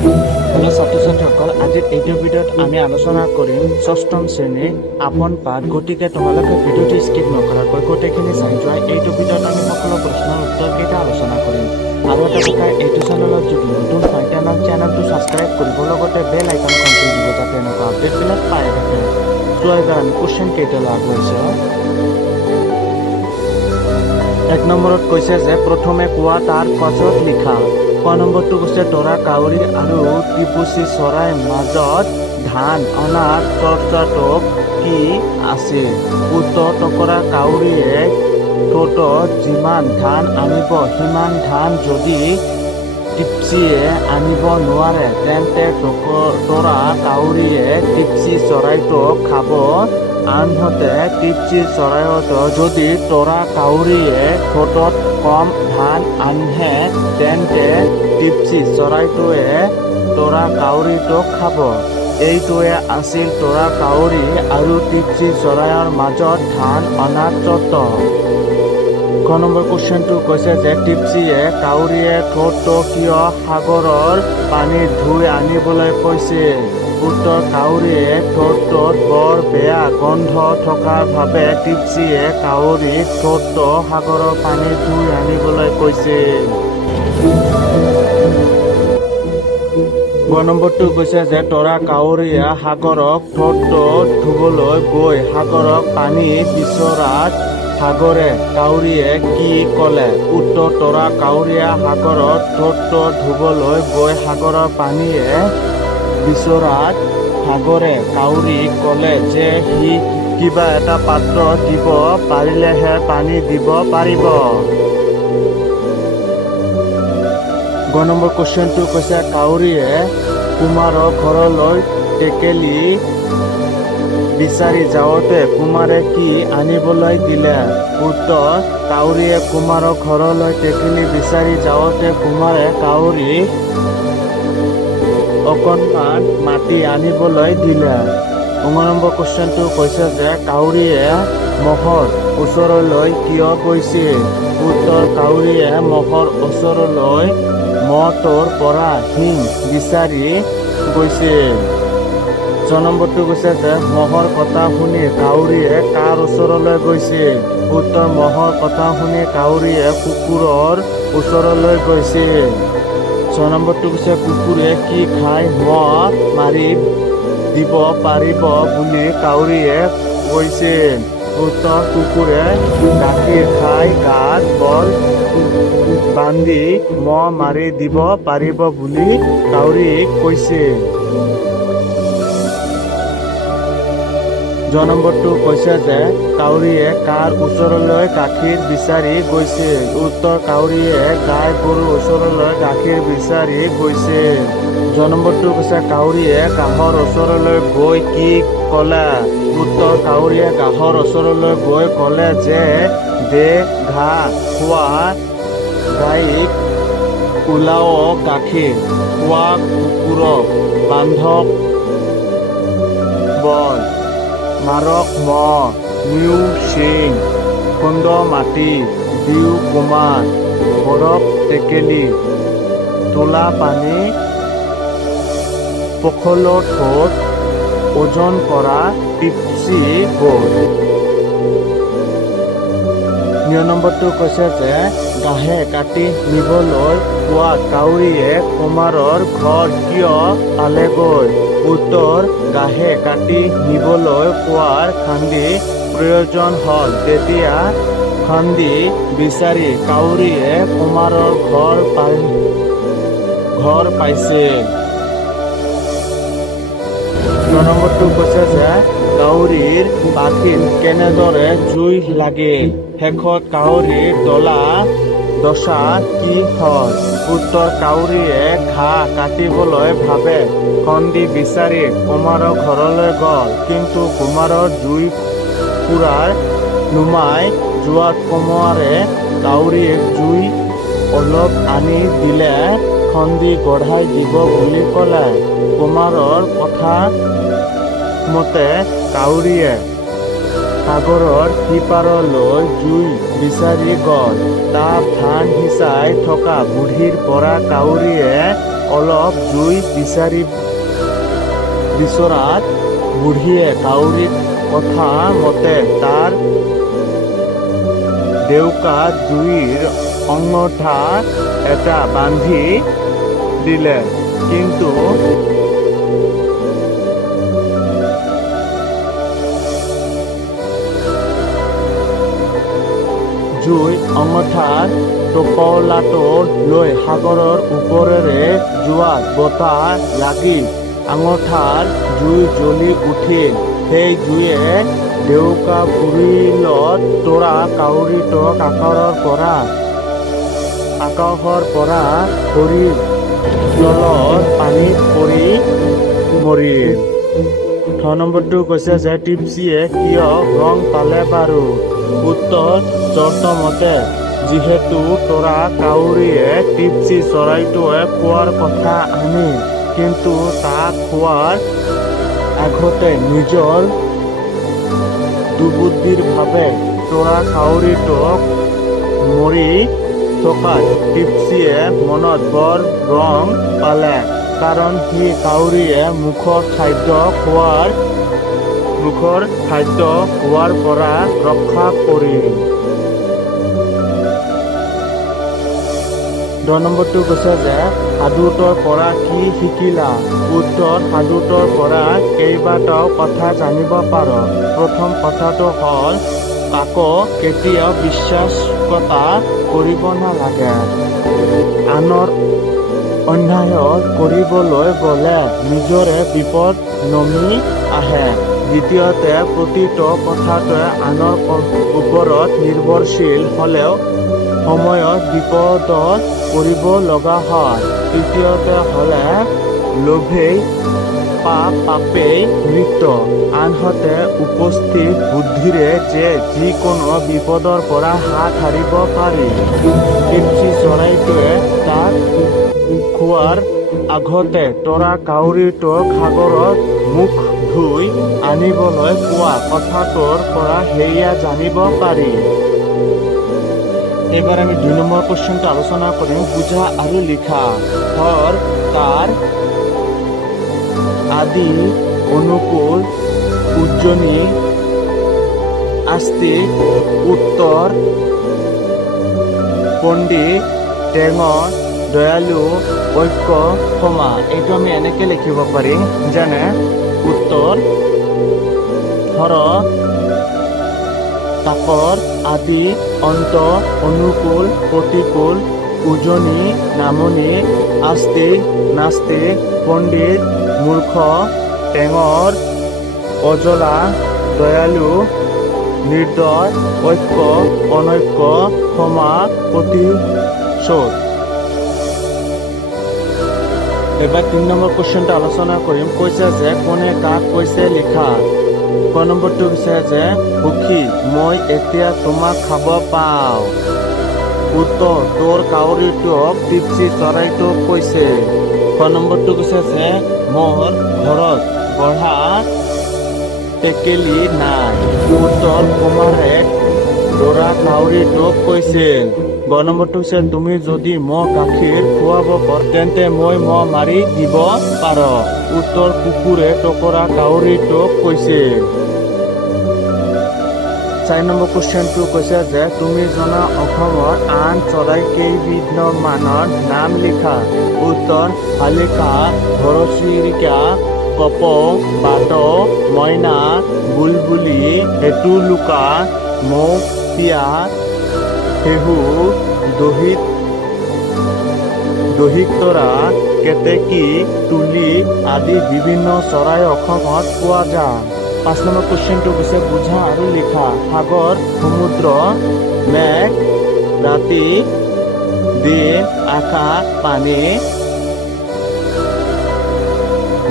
Hello ছাত্ৰ-ছাত্ৰীসকল, আজিৰ এইটো ভিডিঅ'ত আমি আলোচনা কৰিম ষষ্ঠম শ্ৰেণীৰ আপন পাঠ। গতিকে তোমালোকে ভিডিঅ'টো স্কিপ নকৰাকৈ গোটেইখিনি চাই যোৱা। এইটো ভিডিঅ'ত আমি সকলো প্ৰশ্নৰ উত্তৰকেইটা আলোচনা কৰিম। আৰু এটা কথা, এইটো চেনেলত যদি নতুন হয় তেনেহ'লে চেনেলটো ছাবস্ক্ৰাইব কৰিব, লগতে বেল আইকনখন টিপি দিব যাতে এনেকুৱা আপডেটবিলাক পাই থাকে। চ' এইবাৰ আমি কুৱেশ্যন কেইটালৈ আগবাঢ়িছোঁ। এক নম্বৰত কৈছে যে প্ৰথমে কোৱা তাৰ পাছত লিখা। ক নম্বৰটো কৈছে তৰা কাউৰী আৰু টিপুচি চৰাইৰ মাজত ধান অনাৰ চৰ্চাটো কি আছিল? উত্তৰ, টকৰা কাউৰীয়ে ঠোঁটত যিমান ধান আনিব সিমান ধান যদি টিপচিয়ে আনিব নোৱাৰে তেন্তে তৰা কাউৰীয়ে টিপচি চৰাইটোক খাব। আনহাতে টিপচি চৰাইটো যদি তৰা কাউৰীয়ে ঠোঁটত কম ধান আনে তেন্তে টিপচি চৰাইটোৱে তৰা কাউৰীটোক খাব। এইটোৱে আছিল তৰা কাউৰী আৰু টিপচি চৰাইৰ মাজত ধান অনাৰ চৰ্ত। ক নম্বৰ কুৱেশ্যনটো কৈছে যে টিপচিয়ে কাউৰীয়ে ঠোঁটটো কিয় সাগৰৰ পানীত ধুই আনিবলৈ কৈছিল? উত্তৰ, কাউৰীয়ে ঠোঁটটোত বৰ বেয়া গোন্ধ থকাৰ বাবে টিপচিয়ে কাউৰীক ঠোঁটটো সাগৰৰ পানীত ধুই আনিবলৈ কৈছিল। গ নম্বৰটো কৈছে যে তৰা কাউৰীয়ে সাগৰক ঠোঁটটো ধুবলৈ গৈ সাগৰক পানী বিচৰাত সাগৰে কাউৰীয়ে কি ক'লে? উত্তৰ, তৰা কাউৰীয়ে সাগৰত ঠোঁটটো ধুবলৈ গৈ সাগৰৰ পানীয়ে বিচৰাত সাগৰে কাউৰীক ক'লে যে সি কিবা এটা পাত্ৰ দিব পাৰিলেহে পানী দিব পাৰিব। গ নম্বৰ কুৱেশ্যনটো কৈছে কাউৰীয়ে কুমাৰৰ ঘৰলৈ টেকেলি বিচাৰি যাওঁতে কুমাৰে কি আনিবলৈ দিলে? উত্তৰ, কাউৰীয়ে কুমাৰৰ ঘৰলৈ টেকেলি বিচাৰি যাওঁতে কুমাৰে কাউৰীক অকণমান মাটি আনিবলৈ দিলে। 9 নম্বৰ কুৱেশ্যনটো কৈছে যে কাউৰীয়ে মহৰ ওচৰলৈ কিয় গৈছিল? উত্তৰ, কাউৰীয়ে মহৰ ওচৰলৈ মহটোৰ পৰা শিং বিচাৰি গৈছিল। 6 নম্বৰটো কৈছে যে মহৰ কথা শুনি কাউৰীয়ে কাৰ ওচৰলৈ গৈছিল? উত্তৰ, মহৰ কথা শুনি কাউৰীয়ে কুকুৰৰ ওচৰলৈ গৈছিল। 6 নম্বৰটো কৈছে কুকুৰে কি খাই মহ মাৰি দিব পাৰিব বুলি কাউৰীয়ে কৈছিল? উত্তৰ, কুকুৰে গাখীৰ খাই গাত বল বান্ধি মহ মাৰি দিব পাৰিব বুলি কাউৰীক কৈছিল। 10 নম্বৰটো কৈছে যে কাউৰীয়ে কাৰ ওচৰলৈ গাখীৰ বিচাৰি গৈছিল? উত্তৰ, কাউৰীয়ে গাই গৰুৰ ওচৰলৈ গাখীৰ বিচাৰি গৈছিল। 11 নম্বৰটো কৈছে কাউৰীয়ে কাহৰ ওচৰলৈ গৈ কি ক'লে? উত্তৰ, কাউৰীয়ে কাহৰ ওচৰলৈ গৈ ক'লে যে দে ঘাঁহ খোৱা গাইক ওলাওক গাখীৰ খোৱা কুকুৰক বান্ধক বল মাৰক মহ নিওঁ শিং খুন্দ মাটি দিওঁ কুমাৰ বৰফ টেকেলি তোলা পানী পখলো ঠোঁট ওজন কৰা টিপচি গ'ল। 9 নম্বৰটো কৈছে যে ঘাঁহে কাটি নিবলৈ কোৱা কাউৰীয়ে কুমাৰৰ ঘৰ কিয় পালেগৈ? উত্তৰ, ঘাঁহে কাটি নিবলৈ কোৱাৰ খান্দি প্ৰয়োজন হ'ল। তেতিয়া খান্দি বিচাৰি কাউৰীয়ে কুমাৰৰ ঘৰ পাইছিল। 9 নম্বৰটো কৈছে যে কাউৰীৰ পাখিত কেনেদৰে জুই লাগিল? শেষত কাউৰীৰ দশা কি হ'ল? উত্তৰ, কাউৰীয়ে ঘাঁহ কাটিবলৈ ভাবে খন্দি বিচাৰি কুমাৰৰ ঘৰলৈ গ'ল, কিন্তু কুমাৰৰ জুই পুৰাৰ নুমাই যোৱাত কুমাৰে কাউৰীক জুই অলপ আনি দিলে খন্দি গঢ়াই দিব বুলি ক'লে। কুমাৰৰ কথা মতে কাউৰীয়ে সাগৰৰ সিপাৰলৈ জুই বিচাৰি গ'ল। তাত ধান সিঁচাই থকা বুঢ়ীৰ পৰা কাউৰীয়ে অলপ জুই বিচৰাত বুঢ়ীয়ে কাউৰীক কথা মতে তাৰ ডেউকা জুইৰ অঙঠা এটা বান্ধি দিলে, কিন্তু জুই অঙঠাৰ টোপোলাটো লৈ সাগৰৰ ওপৰেৰে যোৱাত বতাহ লাগি আঙঠাৰ জুই জ্বলি উঠিল। সেই জুয়ে ডেউকা বুঢ়ীলত তৰা কাউৰীটোক আকাশৰ পৰা পৰি জলৰ পানীত পৰি মৰিল। 6 নম্বৰটো কৈছে যে টিপচীয়ে কিয় ৰং পালে বাৰু? উত্তৰ চৰ্তমতে, যিহেতু তৰা কাউৰীয়ে টিপচী চৰাইটোৱে খোৱাৰ কথা আনিল, কিন্তু তাক খোৱাৰ আগতে নিজৰ দুৰ্বুদ্ধিৰ ভাৱে তৰা কাউৰীটোক মৰি থকাত টিপচীয়ে মনত বৰ ৰং পালে, কাৰণ সি কাউৰীয়ে মুখৰ খাদ্য হোৱাৰ পৰা ৰক্ষা কৰিল। 10 নম্বৰটো কৈছে যে সাধুটোৰ পৰা কি শিকিলা? উত্তৰ, সাধুটোৰ পৰা কেইবাটাও কথা জানিব পাৰোঁ। প্ৰথম কথাটো হ'ল কাকো কেতিয়াও বিশ্বাসঘাতকতা কৰিব নালাগে। আনৰ অন্যায় কৰিবলৈ গ'লে নিজৰে বিপদ নামি আহে। দ্বিতীয়তে, প্ৰতিটো কথাটোৱে আনৰ ওপৰত নিৰ্ভৰশীল হ'লেও সময়ত বিপদত পৰিব লগা হয়। তৃতীয়তে হ'লে লোভেই পাপেই মৃত্যু। আনহাতে উপস্থিত বুদ্ধিৰে যে যিকোনো বিপদৰ পৰা হাত সাৰিব পাৰি। টিপচী চৰাইটোৱে তাক খোৱাৰ আগতে তৰা কাউৰীটোক সাগৰত মুখ ধুই আনিবলৈ কোৱা কথাটোৰ পৰা সেয়া জানিব পাৰি। এবাৰ আমি 2 নম্বৰ কোশ্চেনটা আলোচনা কৰিম। বুঝা আৰু লিখা। হৰ তাৰ আদি অনুকূল উজ্জনী আস্তিক উত্তৰ পণ্ডিত টেঙৰ দয়ালু ঐক্য ক্ষমা। এইটো আমি এনেকে লিখিব পাৰিম যেনে উত্তৰ হৰ তাকৰ আদি অন্ত অনুকূল প্ৰতিকূল উজনি নামনি আস্তিক নাস্তিক পণ্ডিত মূৰ্খ টেঙৰ অজলা দয়ালু নিৰ্দয় ঐক্য অনৈক্য ক্ষমা প্ৰতিশোধ। এবাৰ 3 নম্বৰ কোশ্চেনটা আলোচনা কৰিম। কৈছে যে কোনে কাক কৈছে লিখা। ক নম্বৰটো হৈছে যে সুখী মই এতিয়া তোমাক খাব পাওঁ। উত্তৰ তোৰ কাউৰীটোক টিপচী চৰাইটোক কৈছে। ক নম্বৰটো কৈছে যে মোৰ ঘৰত গঢ়া টেকেলি নাই। উত্তৰ কুমাৰে দৰা কাউৰীটোক কৈছিল। গ নম্বৰটো হৈছে তুমি যদি মোক গাখীৰ খুৱাব পাৰ তেন্তে মই মহ মাৰি দিব পাৰ। উত্তৰ কুকুৰে টকৰা কাউৰীটোক কৈছিল। 4 নম্বৰ কুৱেশ্যনটো কৈছে যে তুমি জনা অসমৰ আন চৰাই কেইবিধমানৰ নাম লিখা। উত্তৰ শালিকা ঘৰচিৰিকা কপৌ বাত মইনা বুলবুলি হেটুলুকা মৌপিয়া ফেহু দহিতৰা কেতেকী তুলি আদি বিভিন্ন চৰাই অসমত পোৱা যায়। 5 নম্বৰ কুৱেশ্যনটো হৈছে বুঝা আৰু লিখা। সাগৰ সমুদ্ৰ মেঘ ৰাতি দিন আকাশ পানী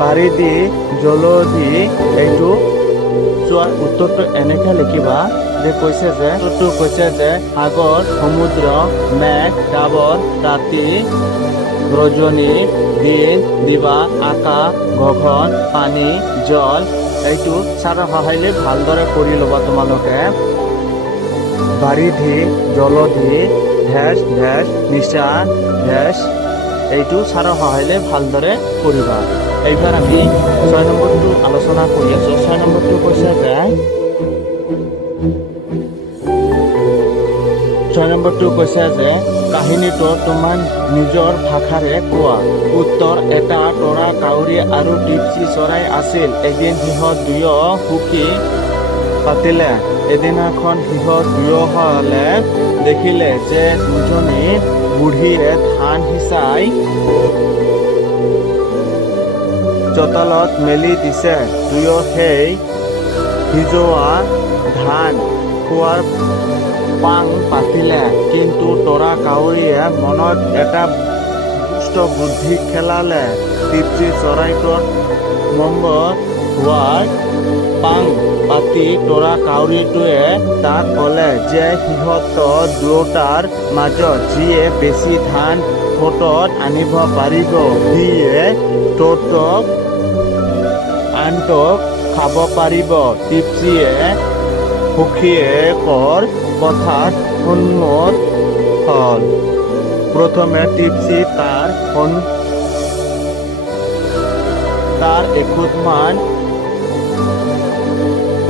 বাৰিধি জলধি। এইটো চোৱাৰ উত্তৰটো এনেকে লিখিবা যে কৈছে যে সাগৰ সমুদ্ৰ মেঘ ডাৱৰ ৰাতি ৰজনী দিন দিবা আকাশ গগন পানী জল। এইটো চাৰৰ সহায় ভালদৰে কৰি ল'বা তোমালোকে। বাৰিধি জলধি ভেঁচ নিশা ভেঁচ এইটো ছাৰৰ সহায়েৰে ভালদৰে কৰিবা। এইবাৰ আমি 6 নম্বৰটো আলোচনা কৰি আছো। 6 নম্বৰটো কৈছে যে 6 নম্বৰটো কৈছে যে কাহিনীটো তোমাৰ নিজৰ ভাষাৰে কোৱা। উত্তৰ: এটা তৰা কাউৰী আৰু টিপচি চৰাই আছিল। এদিন সিহঁত দুয়ো সুখী পাতিলে। এদিনাখন সিহঁত দুয়োহালে দেখিলে যে দুজনী বুঢ়ীয়ে ধান সিঁচাই চোতালত মেলি দিছে। দুয়ো সেই সিজোৱা ধান খোৱাৰ পাং পাতিলে। কিন্তু তৰা কাউৰীয়ে মনত এটা দুষ্ট বুদ্ধি খেলালে। টিপচি চৰাইটোৰ মংগ হোৱাৰ পাং পাতি তৰা কাউৰীটোৱে তাক ক'লে যে সিহঁত দুয়োটাৰ মাজত যিয়ে বেছি ধান ঠোঁটত আনিব পাৰিব সিয়ে ঠোঁটক আনটোক খাব পাৰিব। টিপচিয়ে সখীয়েকৰ কথাত সন্মত হ'ল। প্ৰথমে টিপচি তাৰ এখুদমান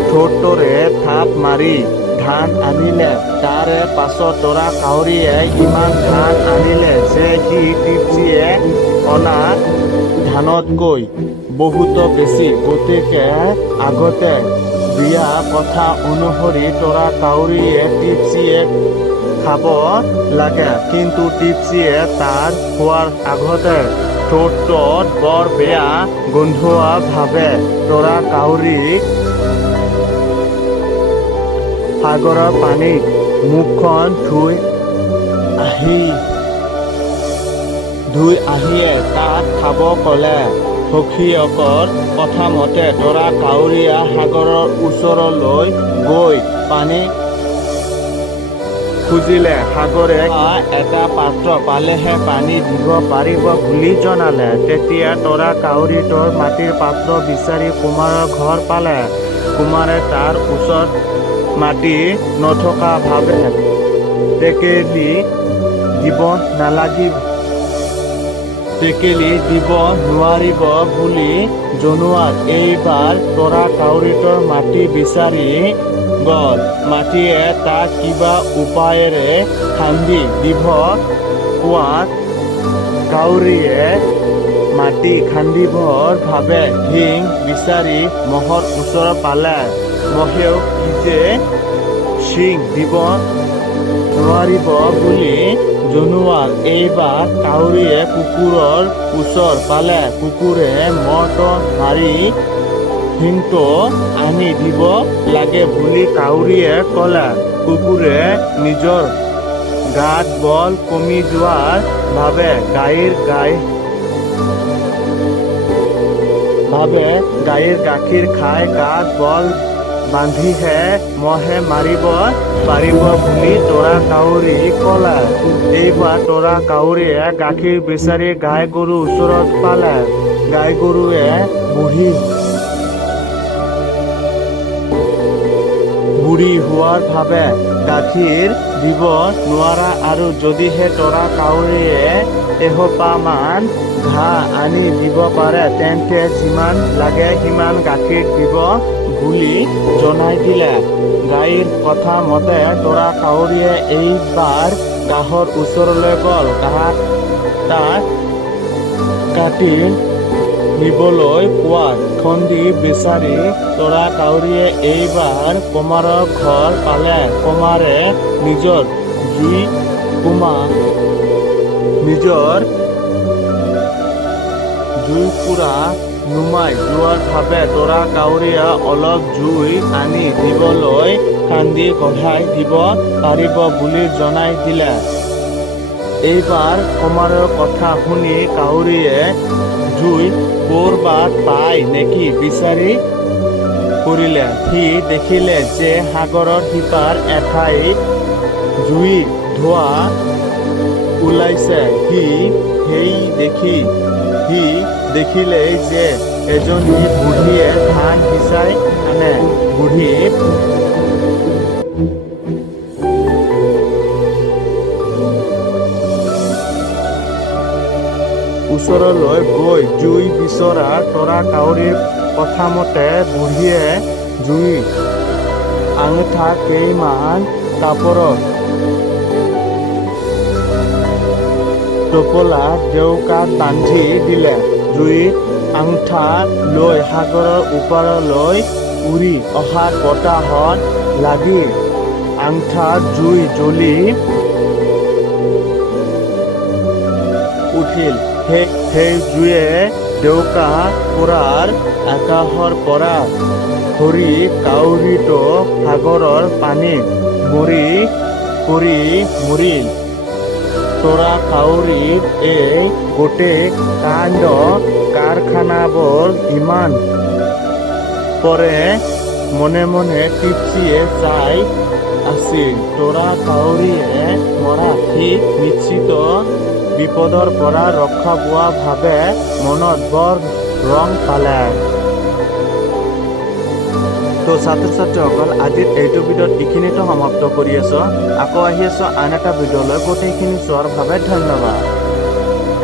ঠোঁটৰে থাপ মাৰি ধান আনিলে। তাৰে পাছত তৰা কাউৰীয়ে ইমান ধান আনিলে যে সি টিপচিয়ে অনা ধানতকৈ বহুত বেছি। গতিকে আগতে দিয়া কথা অনুসৰি তৰা কাউৰীয়ে টিপচিয়ে খাব লাগে। কিন্তু টিপচিয়ে তাৰ খোৱাৰ আগতে ঠোঁটত বৰ বেয়া গোন্ধোৱা ভাবে তৰা কাউৰীক সাগৰৰ পানীত মুখখন ধুই আহিয়ে তাক খাব ক'লে। সখীয়েকৰ কথা মতে তৰা কাউৰীয়ে সাগৰৰ ওচৰলৈ গৈ পানী খুজিলে। সাগৰে এটা পাত্ৰ পালেহে পানী দিব পাৰিব বুলি জনালে। তেতিয়া তৰা কাউৰীটোৰ মাটিৰ পাত্ৰ বিচাৰি কুমাৰৰ ঘৰ পালে। কুমাৰে তাৰ ওচৰত মাটি নথকা ভাবে টেকেলি দিব নোৱাৰিব বুলি জনোৱাত এইবাৰ তৰা কাউৰীটোৰ মাটি বিচাৰি গ'ল। মাটিয়ে তাক কিবা উপায়েৰে খান্দি দিব কোৱাত কাউৰীয়ে মাটি খান্দিবৰ ভাবে শিং বিচাৰি মহৰ ওচৰ পালে। মহেও কি যে শিং দিব নোৱাৰিব বুলি জনোৱাত এইবাৰ কাউৰীয়ে কুকুৰৰ ওচৰ পালে। কুকুৰে মহটো মাৰি শিংটো আনি দিব লাগে বুলি কাউৰীয়ে ক'লে। কুকুৰে নিজৰ গাত বল কমি যোৱাৰ ভাবে গাইৰ গাখীৰ খাই গাত বল বান্ধিহে মহে মাৰিব পাৰিব বুলি তৰা কাউৰী ক'লে। এইবাৰ তৰা কাউৰীয়ে গাখীৰ বিচাৰি গাই গৰুৰ ওচৰত পালে। গাই গৰুৱে বুঢ়ী হোৱাৰ ভাবে গাখীৰ দিব নোৱাৰা আৰু যদিহে তৰা কাউৰীয়ে এসোপামান ঘাঁহ আনি দিব পাৰে তেন্তে যিমান লাগে সিমান গাখীৰ দিব বুলি জনাই দিলে। গাইৰ কথা মতে তৰা কাউৰীয়ে এইবাৰ ঘাঁহৰ ওচৰলৈ গ'ল। ঘাঁহ তাক কাটি নিবলৈ কোৱাত খন্দি বিচাৰি তৰা কাউৰীয়ে এইবাৰ কুমাৰৰ ঘৰ পালে। কুমাৰে নিজৰ জুইকুৰা নুমাই যোৱাৰ ভাবে তৰা কাউৰীয়ে অলপ জুই আনি দিবলৈ খান্দি কঢ়াই দিব পাৰিব বুলি জনাই দিলে। এইবাৰ কুমাৰৰ কথা শুনি কাউৰীয়ে জুই ক'ৰবাত পায় নেকি বিচাৰি ফুৰিলে। সি দেখিলে যে সাগৰৰ সিপাৰ এঠাইত জুইৰ ধোঁৱা ওলাইছে। সি দেখিলে যে এজনী বুঢ়ীয়ে ধান সিঁচাই আনে। ওচৰলৈ গৈ জুই বিচৰা তৰা কাউৰীৰ কথামতে বুঢ়ীয়ে জুই আঙঠা কেইমান কাপোৰৰ টোপোলাত ডেউকাত বান্ধি দিলে। জুইত আঙঠা লৈ সাগৰৰ ওপৰলৈ উৰি অহা বতাহত লাগি আঙঠাত জুই জ্বলি উঠিল। সেই জুয়ে ডেউকা পুৰাৰ আকাশৰ পৰা সৰি কাউৰীটো সাগৰৰ পানীত পৰি মৰিল। তৰা কাউৰীৰ এই গোটেই কাণ্ড কাৰখানাবোৰ ইমান পৰে মনে মনে টিপচিয়ে চাই আছিল। তৰা কাউৰীয়ে মৰা ঠিক নিশ্চিত বিপদৰ পৰা ৰক্ষা পোৱা ভাবে মনত বৰ ৰং পালে। তো ছাত্ৰ ছাত্ৰীসকল আজিৰ এইটো ভিডিঅ'ত এইখিনিতো সমাপ্ত কৰি আছো। আকৌ আহি আছো আন এটা ভিডিঅ'লৈ। গোটেইখিনি চোৱাৰ বাবে ধন্যবাদ।